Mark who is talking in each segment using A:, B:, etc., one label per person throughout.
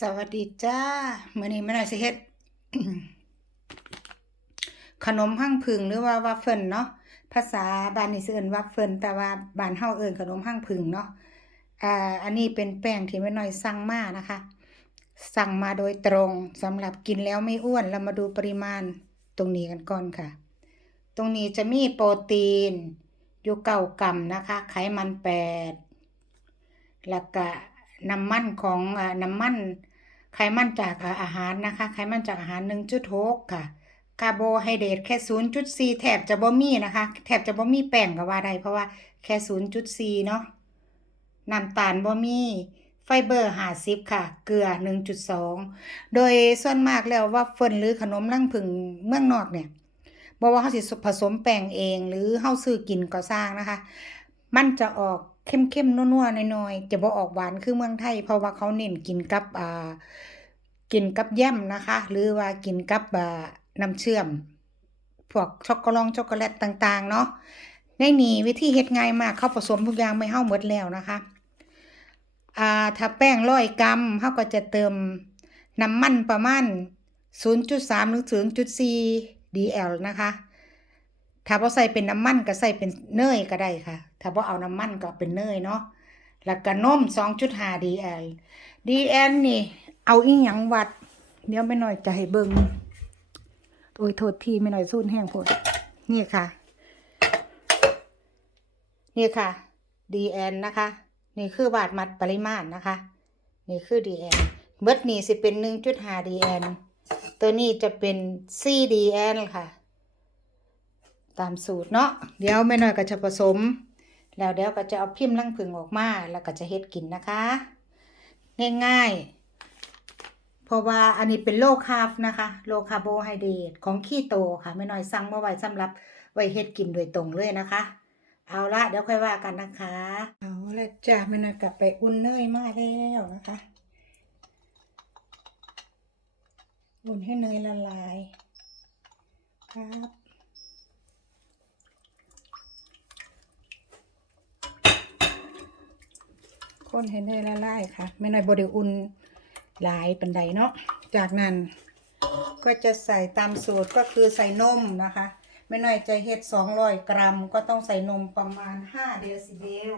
A: สวัสดีจ้ามื้อนี้แม่น้อยสิเฮ็ด ขนมหั่งผึ่งหรือว่าวัฟเฟิลเนาะภาษาบ้านนี่เอิ้นวัฟเฟิลแต่ว่าบ้านเฮาเอิ้นขนมหั่งผึ่งเนาะอ่าอันนี้เป็นแป้งที่แม่น้อยสั่งมานะคะ สั่งมาโดยตรงสำหรับกินแล้วไม่อ้วนเรามาดูปริมาณตรงนี้กันก่อนค่ะ ตรงนี้จะมีโปรตีนอยู่เก้ากรัมนะคะ ไขมันแปดแล้วก็ น้ำมันของน้ำมันไขมันจากอาหารนะคะไขมันจากอาหาร 1.6 ค่ะคาร์โบไฮเดรตแค่ 0.4 แทบจะบ่มีนะคะ แทบจะบ่มีแป้งก็ว่าได้เพราะว่าแค่ 0.4 เนาะน้ำตาลบ่มีไฟเบอร์50ค่ะ เกลือ 1.2 โดยส่วนมากแล้วว่าเฟิลหรือขนมรังผึ่งเมืองนอกเนี่ยบ่ว่าเฮาสิผสมแป้งเอง หรือเฮาซื้อกินก็สร้างนะคะ มันจะออก เข้มๆนัวๆน้อยๆจะบ่ออกหวานคือเมืองไทย เพราะว่าเขาเน้นกินกับอ่ากินกับแยมนะคะ หรือว่ากินกับอ่าน้ำเชื่อม พวกช็อกโกแลตช็อกโกแลตต่าง ๆ เนาะในนี้วิธีเฮ็ดง่ายมากเขาผสมทุกอย่างไม่เฮาหมดแล้วนะคะอ่าถ้าแป้งร้อยกรัมเฮาก็จะเติมน้ำมันประมาณ0.3หรือ0.4 dl นะคะ ถ้าบ่ใส่เป็นน้ำมันก็ใส่เป็นเนยก็ได้ค่ะ ถ้าบ่เอาน้ำมันก็เป็นเนยเนาะ แล้วก็นม2.5 dl dl นี่ เอาอีหยังวัด เดี๋ยวแม่น้อยจะให้เบิ่งโอ้ยโทษทีแม่น้อยสูนแห้งพดนี่ค่ะ นี่ค่ะ dl นะคะ นี่คือวาดมัดปริมาณนะคะ นี่คือ dl เบิดนี่สิเป็น 1.5 dl ตัวนี้จะเป็น 4 dl ค่ะ ตามสูตรเนาะเดี๋ยวแม่น้อยก็จะผสม แล้วเดี๋ยวก็จะเอาพิมพ์ลังผึ่งออกมาแล้วก็จะเฮ็ดกินนะคะ ง่ายๆ เพราะว่าอันนี้เป็นโลคาร์บนะคะโลคาร์โบไฮเดรตของคีโตค่ะแม่น้อยสั่งมาไว้สำหรับไว้เฮ็ดกินโดยตรงเลยนะคะ เอาละเดี๋ยวค่อยว่ากันนะคะ เอาละจ้ะแม่น้อยกลับไปอุ่นเนยมาแล้วนะคะอุ่นให้เนยละลายครับ คนให้เนยละลายค่ะไม่น้อยบไดอุ่นหลายปันใดเนาะจากนั้นก็จะใส่ตามสูตรก็คือใส่นมนะคะไม่น้อยจะเฮ็ด200กรัม ก็ต้องใส่นมประมาณ5เดซิเบล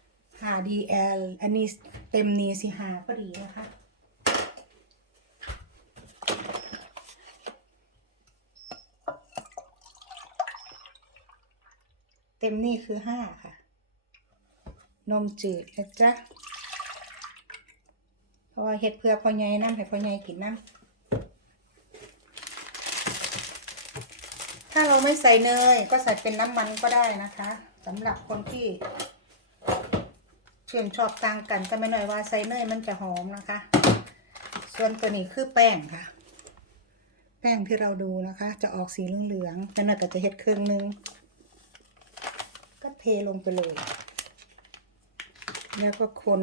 A: 5 dl อันนี้เต็มนี้สิหาพอดีนะคะเต็มนี่คือ5ค่ะ นมจืดนะจ๊ะเพราะว่าเฮ็ดเพื่อพ่อใหญ่น้ำให้พ่อใหญ่กินน้ำถ้าเราไม่ใส่เนยก็ใส่เป็นน้ำมันก็ได้นะคะสำหรับคนที่ชื่นชอบต่างกันก็ไม่หน่อยว่าใส่เนยมันจะหอมนะคะ ส่วนตัวนี้คือแป้งค่ะ แป้งที่เราดูนะคะ จะออกสีเหลืองๆแล้วหน่อยก็จะเฮ็ดเครื่องนึง ก็เทลงไปเลย แล้วก็คน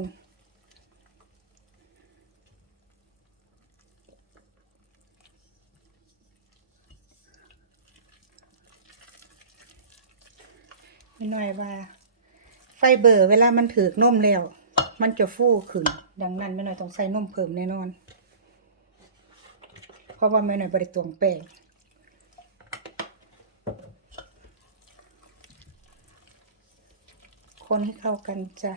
A: ไม่น้อยว่า ไฟเบอร์เวลามันถือกนมแล้ว มันจะฟูขึ้น ดังนั้นไม่น้อยต้องใส่นมเพิ่มแน่นอน เพราะว่าไม่น้อยบริตวงแป้งคนให้เข้ากันจ้ะ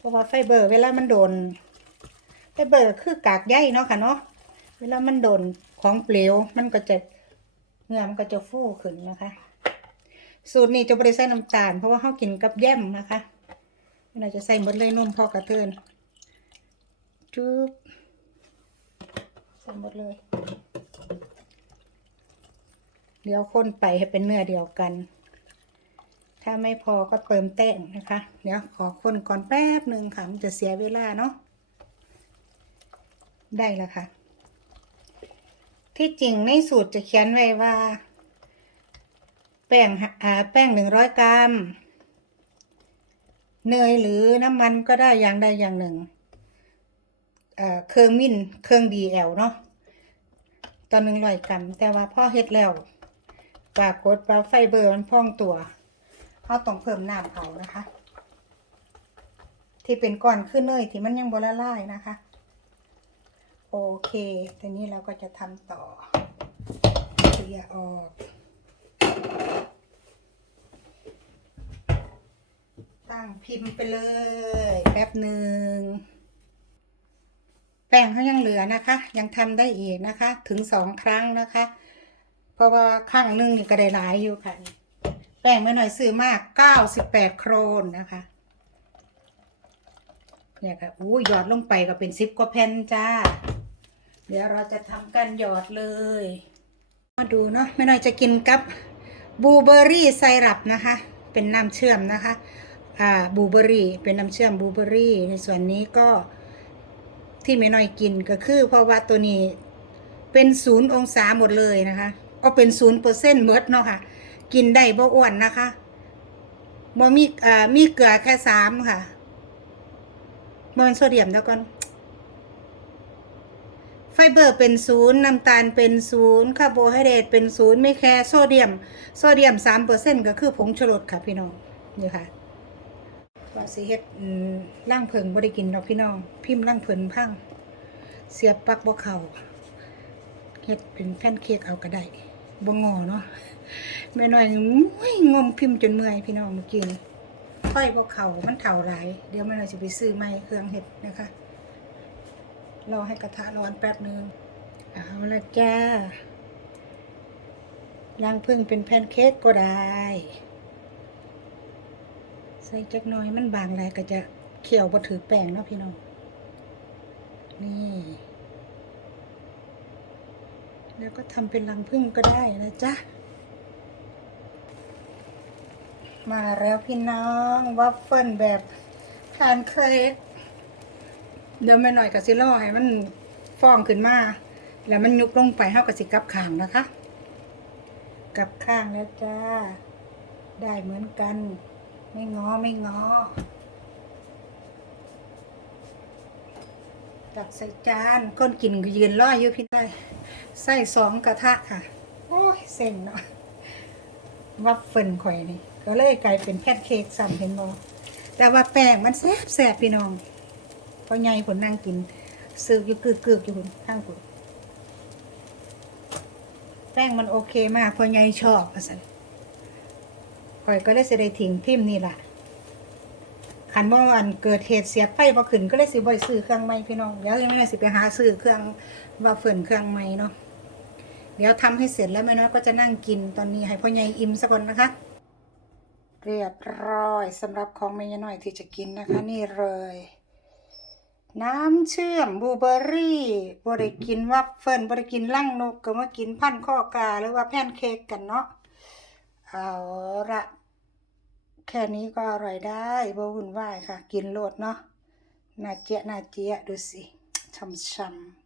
A: เพราะว่าไฟเบอร์ เวลามันโดน ไฟเบอร์คือกากใยเนาะค่ะเนาะเวลามันโดนของเปลวมันก็จะเนื้อมันก็จะฟูขึ้นนะคะ สูตรนี้จะบริใส่น้ำตาล เพราะว่าเขากินกับแย้มนะคะเราจะใส่หมดเลยนมพอกระเทินจุ๊บใส่หมดเลย เดี๋ยวคนไปให้เป็นเนื้อเดียวกัน ถ้าไม่พอก็เติมแป้งนะคะ เดี๋ยวขอคนก่อนแป๊บหนึ่งค่ะ มันจะเสียเวลาเนาะ ได้แล้วค่ะ ที่จริงในสูตรจะเขียนไว้ว่า แป้งอ่าแป้งหนึ่งร้อยกรัม เนยหรือน้ำมันก็ได้อย่างใดอย่างหนึ่งเอ่อเครื่องมินเครื่องดีแอลเนาะตอนหนึ่งร้อยกรัม แต่ว่าพ่อเฮ็ดแล้วปรากฏว่าไฟเบอร์มันพองตัว เขาต้องเพิ่มน้ำเอานะคะ ที่เป็นก้อนขึ้นเนยที่มันยังบละลายนะคะ โอเคทีนี้เราก็จะทำต่อเคลียออกตั้งพิมพ์ไปเลยแป๊บหนึ่งแป้งเขายังเหลือนะคะ ยังทำได้อีกนะคะ ถึงสองครั้งนะคะ เพราะว่าข้างหนึงนี่ก็ได้หลายอยู่ค่ะ แป้งไม่หน่อยซื้อมากเก้าสิบแปดโครนนะคะ เนี่ยค่ะอู้หยอดลงไปก็เป็นซิปกว่าแผ่นจ้า เดี๋ยวเราจะทำกันหยอดเลย มาดูเนาะไม่น้อยจะกินกับบลูเบอร์รี่ไซรัปนะคะ เป็นน้ำเชื่อมนะคะ อ่าบลูเบอร์รี่เป็นน้ำเชื่อมบลูเบอร์รี่ ในส่วนนี้ก็ที่ไม่น้อยกินก็คือ เพราะว่าตัวนี้เป็นศูนย์องศาหมดเลยนะคะ ก็เป็นศูนย์เปอร์เซ็นต์เมดเนาะค่ะ กินได้บ่อ้วนนะคะบ่มีอ่ามีเกลือแค่สามค่ะบ่เป็นโซเดียมแล้วก่อน ไฟเบอร์เป็นศูนย์น้ำตาลเป็นศูนย์คาร์โบไฮเดรตเป็นศูนย์ไม่แค่โซเดียม โซเดียมสามเปอร์เซ็นต์ก็คือผงชูรสค่ะพี่น้องนี่ค่ะว่าสิเฮ็ดล่างเพิงบ่ได้กินดอกพี่น้อง พิมพ์ล่างเพิงพังเสียบปลักบ่เข้าเฮ็ดเป็นแผ่นเค้กเอาก็ได้ บ่งอเนาะแม่น้อยนี่อุ้ยงมพิมพ์จนเมื่อยพี่น้องเมื่อกี้นี่ไฟบ่เขามันเฒ่าหลาย เดี๋ยวแม่น้อยสิไปซื้อใหม่เครื่องเฮ็ดนะคะรอให้กระทะร้อนแป๊บนึงเอาละจ้ารังพึ่งเป็นแพนเค้กก็ได้ ใส่จักหน้อยมันบางหลายก็จะเคี่ยวบ่ถือแป้งเนาะพี่น้อง นี่ แล้วก็ทำเป็นรังพึ่งก็ได้นะจ๊ะ มาแล้วพี่น้องวัฟเฟิลแบบแพนเค้กเดี๋ยวแม่หน่อยกับซิล่อให้มันฟองขึ้นมา แล้วมันยุบลงไปเท่ากับสิกลับข้างนะคะ กับข้างแล้วจ้า ได้เหมือนกัน ไม่งอไม่งอตักใส่จานก้นกินก็ยืนรออยู่พี่ได้ ใส่สองกระทะค่ะ โอ้ยเซ็งเนาะวัฟเฟิลข่อยนี่ ก็เลยกลายเป็นแพนเค้กซ้ำเห็นบ่แต่ว่าแป้งมันแซ่บแซ่บพี่น้องพอใหญ่ผลนั่งกิน ซื้ออยู่กึกกึกๆอยู่ผลข้างผลแป้งมันโอเคมากพอใหญ่ชอบอะสันข่อยก็เลยสิได้ทิ้งพิมพ์นี่แหละ ขันบ่อันเกิดเหตุเสียไฟบ่ขึ้นก็เลยสิบ่ได้ซื้อเครื่องใหม่พี่น้องเดี๋ยวยังไม่ได้สิไปหาซื้อเครื่องว่าเฟิร์นเครื่องใหม่เนาะเดี๋ยวทำให้เสร็จแล้วแม่น้อยก็จะนั่งกินตอนนี้ให้พ่อใหญ่อิ่มซะก่อนนะคะ เรียบร้อยสำหรับของแม่น้อยที่จะกินนะคะ นี่เลย น้ำเชื่อมบลูเบอร์รี่บริกินวัฟเฟิลบริกินลั่งนกก็มากินพันข้อกาหรือว่าแพนเค้กกันเนาะเอาละ แค่นี้ก็อร่อยได้บ่วุ่นวายค่ะ กินโลดเนาะนาเจี๊ยนาเจี๊ยดูสิช่ำๆ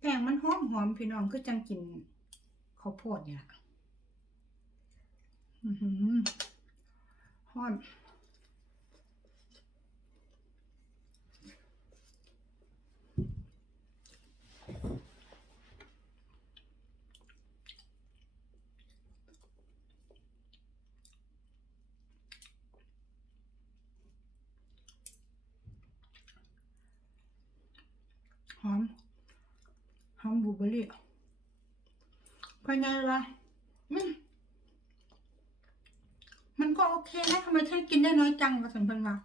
A: แป้งมันหอมหอมพี่น้องคือจังกินข้าวโพดเนี่ยหอฮ้อน หอม หอมบ ลี่ภายในวะมมันก็โอเคนะทำไมฉันกินได้น้อยจังวะสันเพิ่นว่า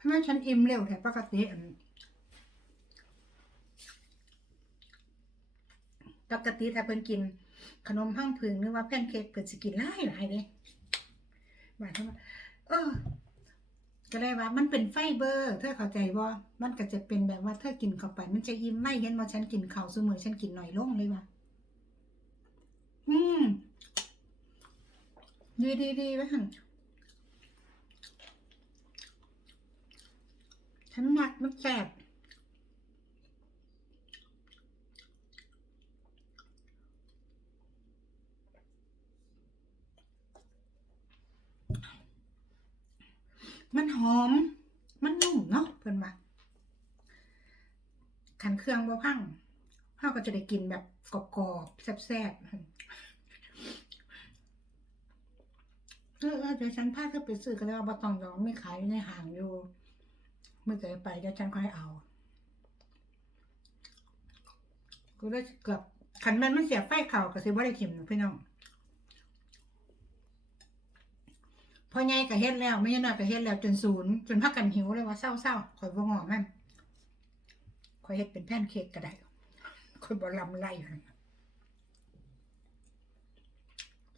A: ทำไมฉันอิ่มเร็วแถปกติปกติถ้าเพิ่นกิน ขนมห้างผึ่งหรือว่าแพนเค้กเพิ่นสิกินหลายหลายเด้ว่าทำไมเออ ก็เลยว่ามันเป็นไฟเบอร์เธอเข้าใจว่ามันก็จะเป็นแบบว่าเธอกินเข้าไป มันจะอิ่มไม่เห็นว่าฉันกินข้าวซุมื้อฉันกินหน่อยลงเลยว่ะอืมดีดีดีไว้หันฉันหมักมันแสบมัน หอม มันนุ่มเนาะเพื่อนมาขันเครื่องบ่พังเขาก็จะได้กินแบบกรอบๆแซ่บๆเออเออเดี๋ยวฉันพาเธอไปซื้อกันแล้วบะตองยองไม่ขายอยู่ในห้างอยู่ เมื่อเกิดไปเดี๋ยวฉันค่อยเอาก็ได้เกือบขันมันมันเสียไฟเข่าก็สิบ่ได้ขิมพี่น้อง พอไงก็เฮ็ดแล้วไม่ใช่น้อยก็เฮ็ดแล้วจนศูนย์จนพักกันหิวเลยว่าเศร้าๆข่อยบ่งอมันข่อยเฮ็ดเป็นแผ่นเค้กก็ได้ข่อยบ่ลำไร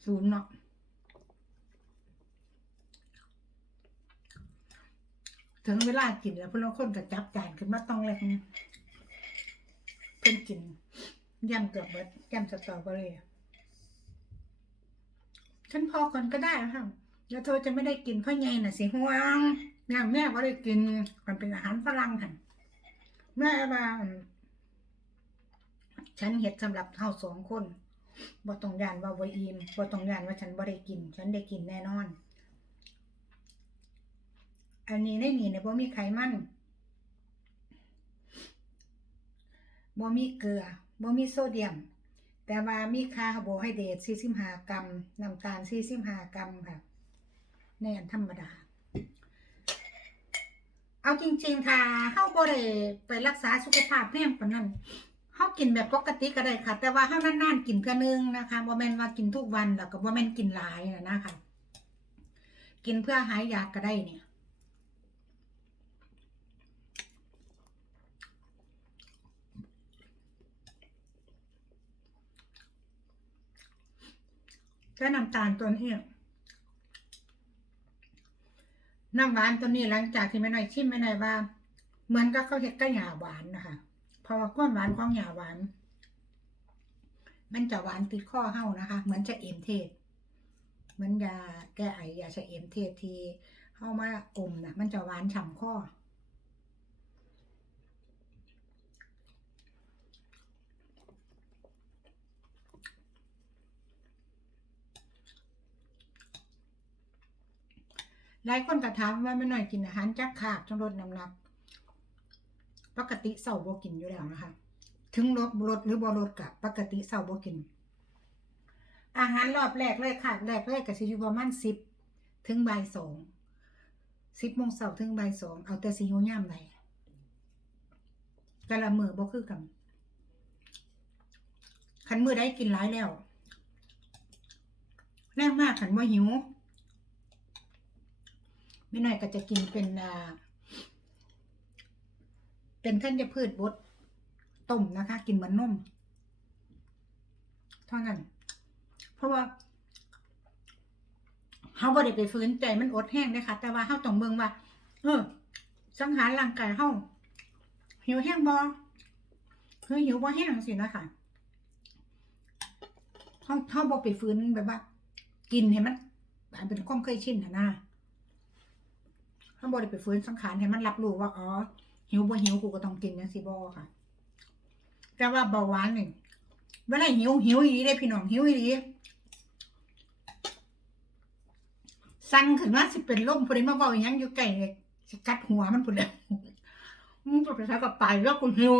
A: ศูนย์เนาะถึงเวลากินแล้วพวกเราคนก็จับจานขึ้นมาต้องแรกเนี่ยเพิ่นกินย่ำเกือบเบิดย่ำสตอเบอรี่ฉันพอก่อนก็ได้ค่ะ แล้วเธอจะไม่ได้กินเพราะไงน่ะสิห่วงเนี่ยแม่ก็ได้กินมันเป็นอาหารฝรั่งค่ะแม่ว่าฉันเห็ดสำหรับเท่าสองคนบ่ต้องยานว่าบ่อิ่มบ่ต้องยานว่าฉันบ่ได้กิน ฉันได้กินแน่นอน อันนี้ในนี่เนี่ยบ่มีไขมันบ่มีเกลือบ่มีโซเดียม แต่ว่ามีคาร์โบไฮเดรต45กรัมน้ำตาล45กรัมค่ะ ในอันธรรมดา เอาจริง ๆ ค่ะเฮาบ่ได้ไปรักษาสุขภาพแม่งปานนั้นเฮากินแบบปกติก็ได้ค่ะ แต่ว่าเฮานานๆกินเทื่อนึงนะคะบ่แม่นว่ากินทุกวันแล้วก็บ่แม่นกินหลายนะนะคะ กินเพื่อหายอยากก็ได้เนี่ยก็น้ำตาลตัวนี้ น้ำหวานตัวนี้หลังจากที่แม่น้อยชิมแม่น้อยว่า เหมือนกับเขาเห็ดกระหยาหวานนะคะเพราะว่าความหวานของหยาหวาน มันจะหวานติดข้อเฮานะคะ เหมือนจะเอ็มเทศ เหมือนยาแก้ไอยาชะเอ็มเทศที่เฮามาอมนะมันจะหวานฉ่ำข้อ หลายคนก็ถามว่าไม่น้อยกินอาหารจักขาดจนลดน้ำหนัก ปกติเสาบกินอยู่แล้วนะคะ ถึงลดลดหรือบ่ลดกับปกติเสาบกิน อาหารรอบแรกเลยค่ะแรกเลยก็สิอยู่ประมาณสิบถึงบ่ายสองสิบโมงเสาร์ถึงบ่ายสองเอาแต่สิหิวย่ำไหนแต่ละมือบ่คือกันขันมือได้กินหลายแล้ว แรงมากขันว่าหิว ไม่น้อยก็จะกินเป็นเป็นท่านจะพืชบดต้มนะคะ กินเหมือนนมเท่านั้น เพราะว่าเฮาบ่ได้ไปฝืนใจมันอดแห้งเลยค่ะ แต่ว่าเฮาต้องเบิ่งว่า เออ สังหารร่างกายเฮาหิวแห้งบ่คือหิวบ่แห้งสินะคะเฮาเฮาบ่ไปฝืนแบบว่า กินให้มันเป็นความเคยชินน่ะ นะข้างบนไปฟื้นสังขารให้มันรับรู้ว่าอ๋อหิวบ่หิวกูก็ต้องกินจังซี่บ่ค่ะ แต่ว่าเบาหวานนี่เวลาหิวหิวอีหลีเด้พี่น้องหิวอีหลีสั่นขึ้นมาสิเป็นลมพุ่นมาเว้าอีหยังอยู่ใกล้เลยสกัดหัวมันพุ่นแล้วมันก็ไปทักกับไปแล้วกูหิว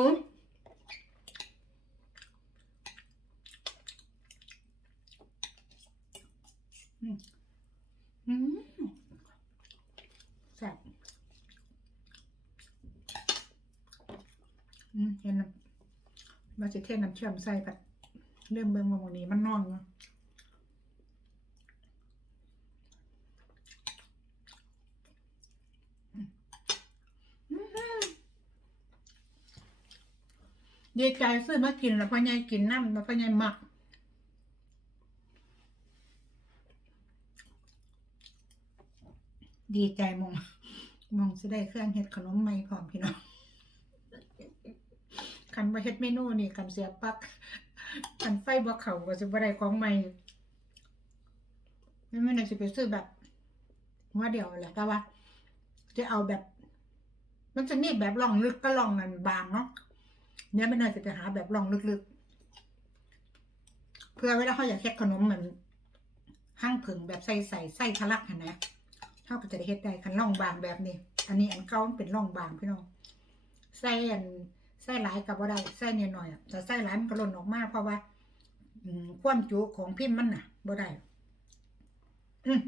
A: อืม ซ่บอืมเห็นน้ำมาจะเทศน้ำเชื่อมใส่ผัดเริ่มเบิ่งว่าหมองนี้มันนอนเนาะอืมอื้อหือดีใจซื้อมากินแล้วพ่อใหญ่กินน้ำแล้วพ่อใหญ่หมักดีใจมง มองจะได้เครื่องเฮ็ดขนมใหม่พร้อมพี่น้องคันบ่เฮ็ดเมนูนี่คันเสียปักคันไฟบ่เข้าก็สิบ่ได้ของใหม่ไม่แม่นสิไปซื้อแบบหัวเดียวแหละแต่ว่าจะเอาแบบ มันจะมีแบบร่องลึกก็ร่องนันบางเนาะเนี่ยไม่น่าจะไปหาแบบร่องลึกๆ เพื่อเวลาเขาอยากเฮ็ดขนมมือนห้างผึ่งแบบใส่ใส่ไส้ทะลักนะ เท่าก็จะได้เฮ็ดได้คันร่องบางแบบนี้ อันนี้อันเก่ามันเป็นร่องบางพี่น้องใส่อันใส่หลายกับบ่ได้ใส่นิดหน่อยอะแต่ใส่หลายมันก็หล่นออกมาเพราะว่าอืมความจุของพิมพ์มันน่ะบ่ได้อืม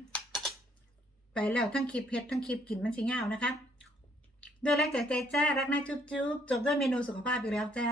A: ไปแล้วทั้งคลิปเพชรทั้งคลิปกินมันสิยาวนะคะด้วยแรกจากใจจ้ารักนะจุ๊บจุ๊บจบด้วยเมนูสุขภาพอีกแล้วจ้า